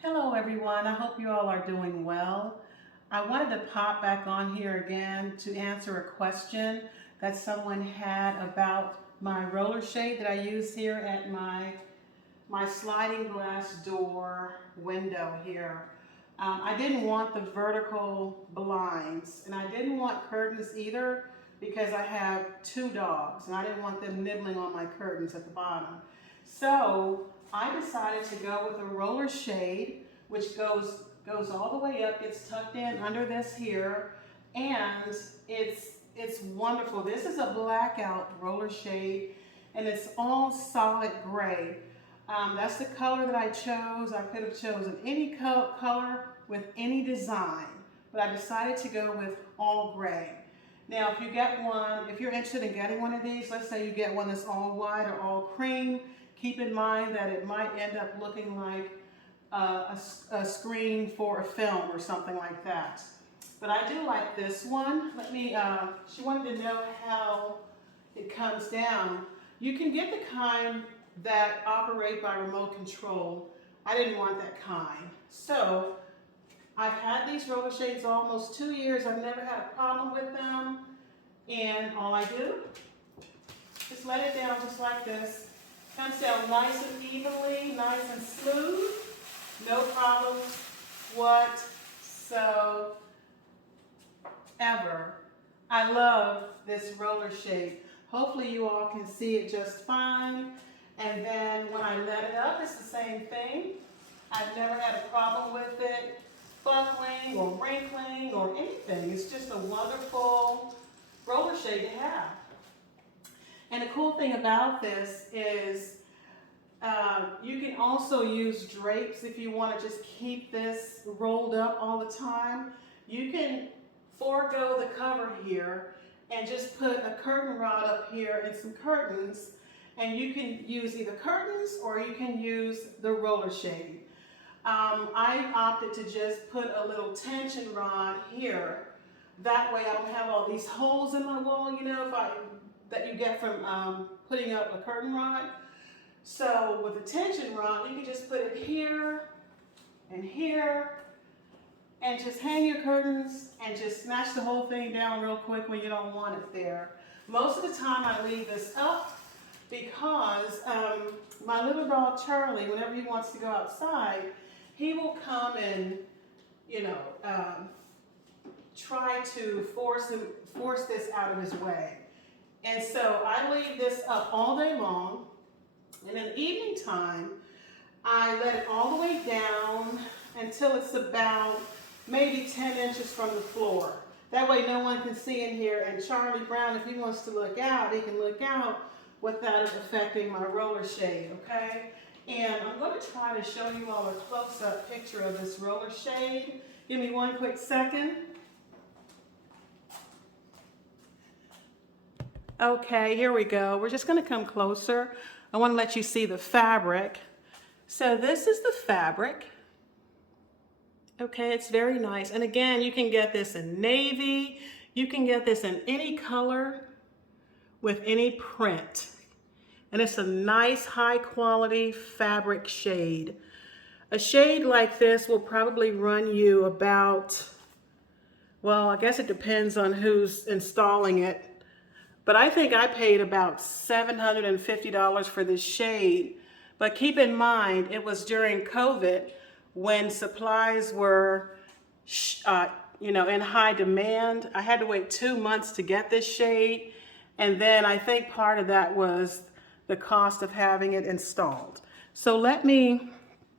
Hello everyone, I hope you all are doing well. I wanted to pop back on here again to answer a question that someone had about my roller shade that I use here at my sliding glass door window here. I didn't want the vertical blinds and I didn't want curtains either because I have two dogs and I didn't want them nibbling on my curtains at the bottom. So I decided to go with a roller shade which goes all the way up, gets tucked in under this here, and it's wonderful. This is a blackout roller shade and it's all solid gray. That's the color that I chose. I could have chosen any color with any design, but I decided to go with all gray. Now, if you get one, if you're interested in getting one of these, let's say you get one that's all white or all cream, keep in mind that it might end up looking like a screen for a film or something like that. But I do like this one. She wanted to know how it comes down. You can get the kind that operate by remote control. I didn't want that kind. So I've had these roller shades almost 2 years. I've never had a problem with them. And all I do, just let it down just like this. Comes down nice and evenly, nice and smooth. No problem whatsoever. I love this roller shade. Hopefully you all can see it just fine. And then when I let it up, it's the same thing. I've never had a problem with it buckling or wrinkling or anything. It's just a wonderful roller shade to have. And the cool thing about this is you can also use drapes if you want to just keep this rolled up all the time. You can forego the cover here and just put a curtain rod up here and some curtains, and you can use either curtains or you can use the roller shade. I opted to just put a little tension rod here. That way I don't have all these holes in my wall, you know, that you get from putting up a curtain rod. So with a tension rod, you can just put it here and here and just hang your curtains and just snatch the whole thing down real quick when you don't want it there. Most of the time I leave this up because my little dog Charlie, whenever he wants to go outside, he will come and, you know, try to force this out of his way. And so I leave this up all day long. And in the evening time, I let it all the way down until it's about maybe 10 inches from the floor. That way no one can see in here, and Charlie Brown, if he wants to look out, he can look out without it affecting my roller shade, okay? And I'm going to try to show you all a close-up picture of this roller shade. Give me one quick second. Okay, here we go. We're just going to come closer. I want to let you see the fabric. So this is the fabric. Okay, it's very nice. And again, you can get this in navy. You can get this in any color with any print. And it's a nice high quality fabric shade. A shade like this will probably run you about, well, I guess it depends on who's installing it. But I think I paid about $750 for this shade. But keep in mind, it was during COVID when supplies were, in high demand. I had to wait 2 months to get this shade. And then I think part of that was the cost of having it installed. So let me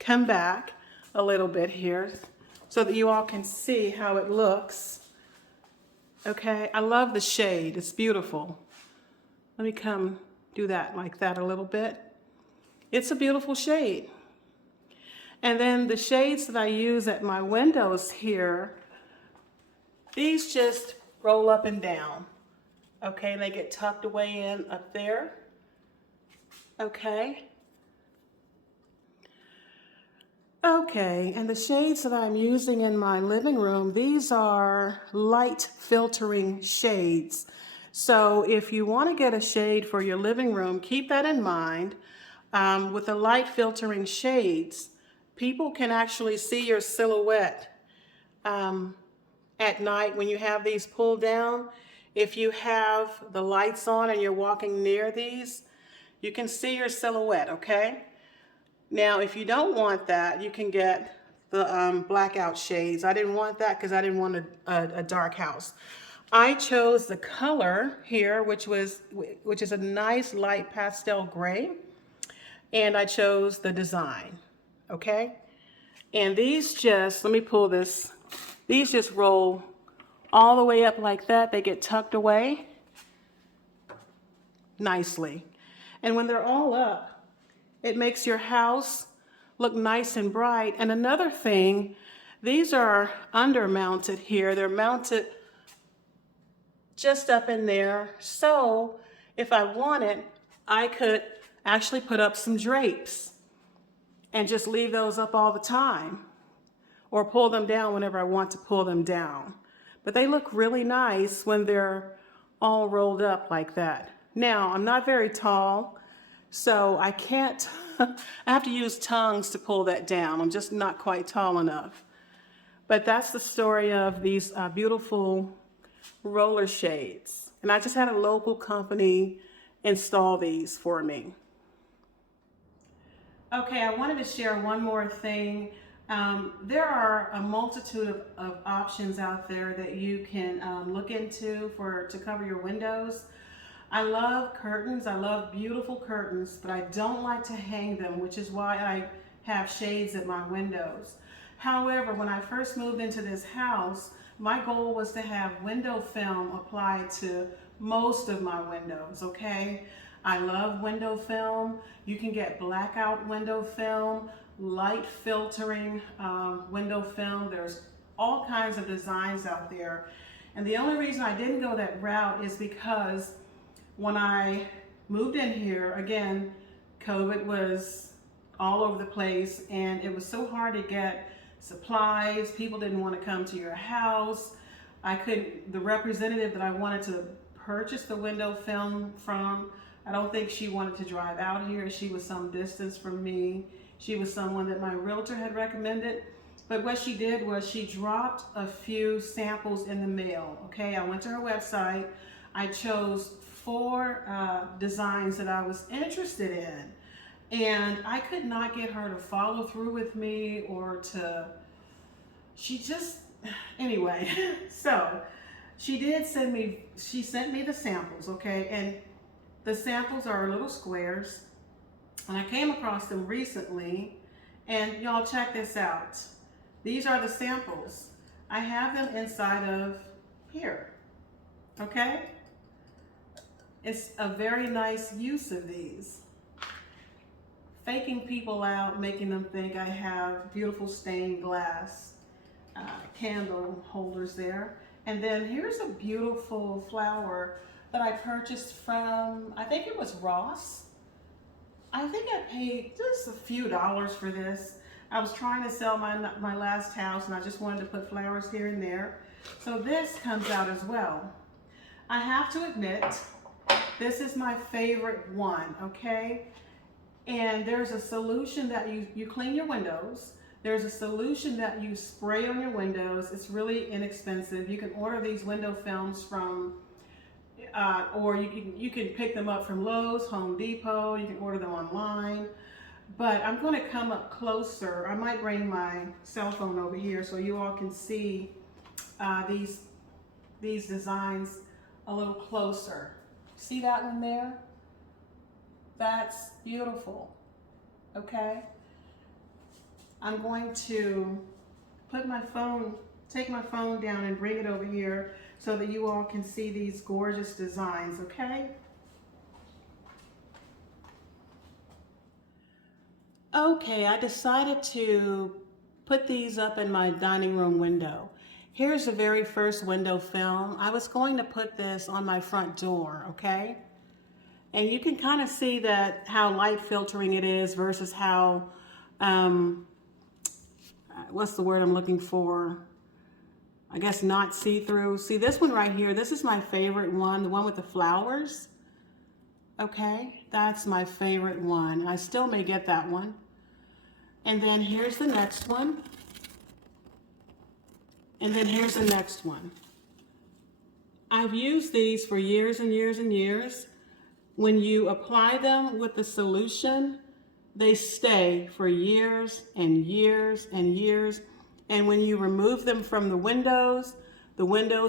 come back a little bit here so that you all can see how it looks. Okay, I love the shade. It's beautiful. Let me come do that like that a little bit. It's a beautiful shade. And then the shades that I use at my windows here, these just roll up and down. Okay, they get tucked away in up there. Okay. Okay, and the shades that I'm using in my living room, these are light filtering shades. So if you want to get a shade for your living room, keep that in mind. With the light filtering shades, people can actually see your silhouette at night when you have these pulled down. If you have the lights on and you're walking near these, you can see your silhouette, okay? Now, if you don't want that, you can get the blackout shades. I didn't want that because I didn't want a dark house. I chose the color here, which is a nice light pastel gray, and I chose the design, okay? And these just, let me pull this, these just roll all the way up like that. They get tucked away nicely. And when they're all up, it makes your house look nice and bright. And another thing, these are under mounted here. They're mounted just up in there. So if I wanted, I could actually put up some drapes and just leave those up all the time, or pull them down whenever I want to pull them down. But they look really nice when they're all rolled up like that. Now, I'm not very tall, so I can't, I have to use tongs to pull that down. I'm just not quite tall enough. But that's the story of these beautiful roller shades. And I just had a local company install these for me. Okay, I wanted to share one more thing. There are a multitude of options out there that you can look into to cover your windows. I love curtains. I love beautiful curtains, but I don't like to hang them, which is why I have shades at my windows. However, when I first moved into this house, my goal was to have window film applied to most of my windows, okay? I love window film. You can get blackout window film, light filtering window film. There's all kinds of designs out there. And the only reason I didn't go that route is because when I moved in here, again, COVID was all over the place and it was so hard to get supplies. People didn't want to come to your house. The representative that I wanted to purchase the window film from, I don't think she wanted to drive out here. She was some distance from me. She was someone that my realtor had recommended. But what she did was she dropped a few samples in the mail, okay? I went to her website. I chose 4 designs that I was interested in. And I could not get her to follow through with me anyway. So she sent me the samples, okay? And the samples are little squares. And I came across them recently, and y'all check this out. These are the samples. I have them inside of here, okay? It's a very nice use of these. Faking people out, making them think I have beautiful stained glass candle holders there. And then here's a beautiful flower that I purchased from, I think it was Ross. I think I paid just a few dollars for this. I was trying to sell my last house and I just wanted to put flowers here and there. So this comes out as well. I have to admit, this is my favorite one, okay? And there's a solution that you clean your windows. There's a solution that you spray on your windows. It's really inexpensive. You can order these window films from, or you can pick them up from Lowe's, Home Depot. You can order them online. But I'm going to come up closer. I might bring my cell phone over here so you all can see these designs a little closer. See that one there? That's beautiful, okay? I'm going to take my phone down and bring it over here so that you all can see these gorgeous designs, okay? Okay, I decided to put these up in my dining room window. Here's the very first window film. I was going to put this on my front door, okay? And you can kind of see how light filtering it is versus how, what's the word I'm looking for? I guess not see-through. See this one right here, this is my favorite one, the one with the flowers. Okay, that's my favorite one. I still may get that one. And then here's the next one. And then here's the next one. I've used these for years and years and years. When you apply them with the solution, they stay for years and years and years. And when you remove them from the windows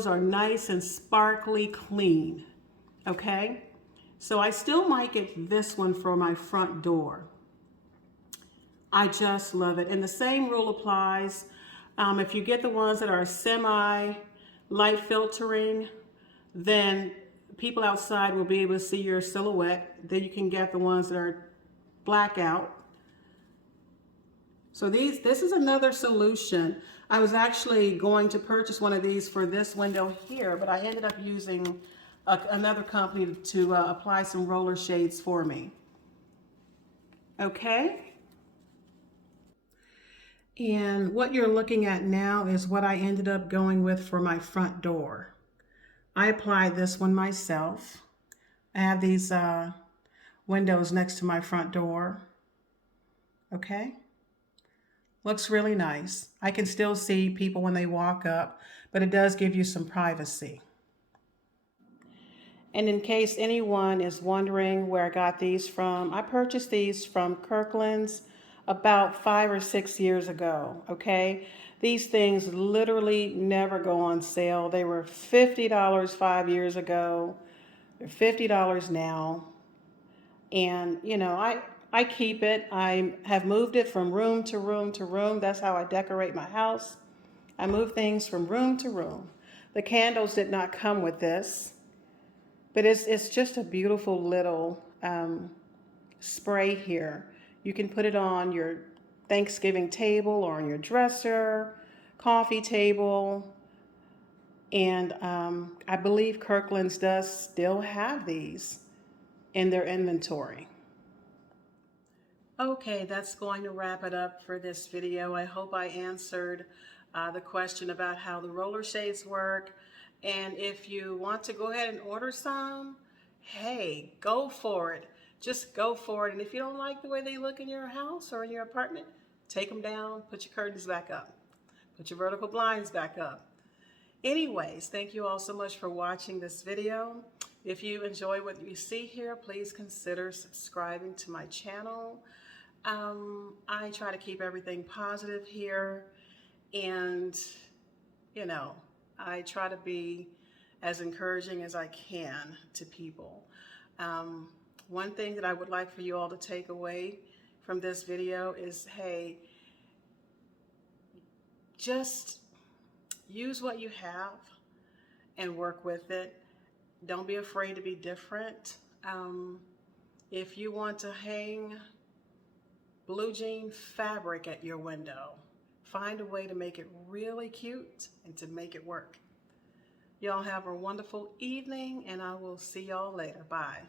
are nice and sparkly clean. Okay? So I still might get this one for my front door. I just love it. And the same rule applies if you get the ones that are semi-light filtering, then people outside will be able to see your silhouette. Then you can get the ones that are blackout. So this is another solution. I was actually going to purchase one of these for this window here, but I ended up using another company to apply some roller shades for me. Okay? And what you're looking at now is what I ended up going with for my front door. I applied this one myself. I have these windows next to my front door. Okay? Looks really nice. I can still see people when they walk up, but it does give you some privacy. And in case anyone is wondering where I got these from, I purchased these from Kirkland's about 5 or 6 years ago, okay? These things literally never go on sale. They were $50 5 years ago. They're $50 now. And, you know, I keep it. I have moved it from room to room to room. That's how I decorate my house. I move things from room to room. The candles did not come with this, but it's just a beautiful little spray here. You can put it on your Thanksgiving table or on your dresser, coffee table. And I believe Kirkland's does still have these in their inventory. Okay, that's going to wrap it up for this video. I hope I answered the question about how the roller shades work. And if you want to go ahead and order some, hey, go for it. Just go for it. And if you don't like the way they look in your house or in your apartment, take them down, put your curtains back up, put your vertical blinds back up. Anyways, thank you all so much for watching this video. If you enjoy what you see here, please consider subscribing to my channel. I try to keep everything positive here, and you know, I try to be as encouraging as I can to people. One thing that I would like for you all to take away from this video is, hey, just use what you have and work with it. Don't be afraid to be different. If you want to hang blue jean fabric at your window, find a way to make it really cute and to make it work. Y'all have a wonderful evening, and I will see y'all later. Bye.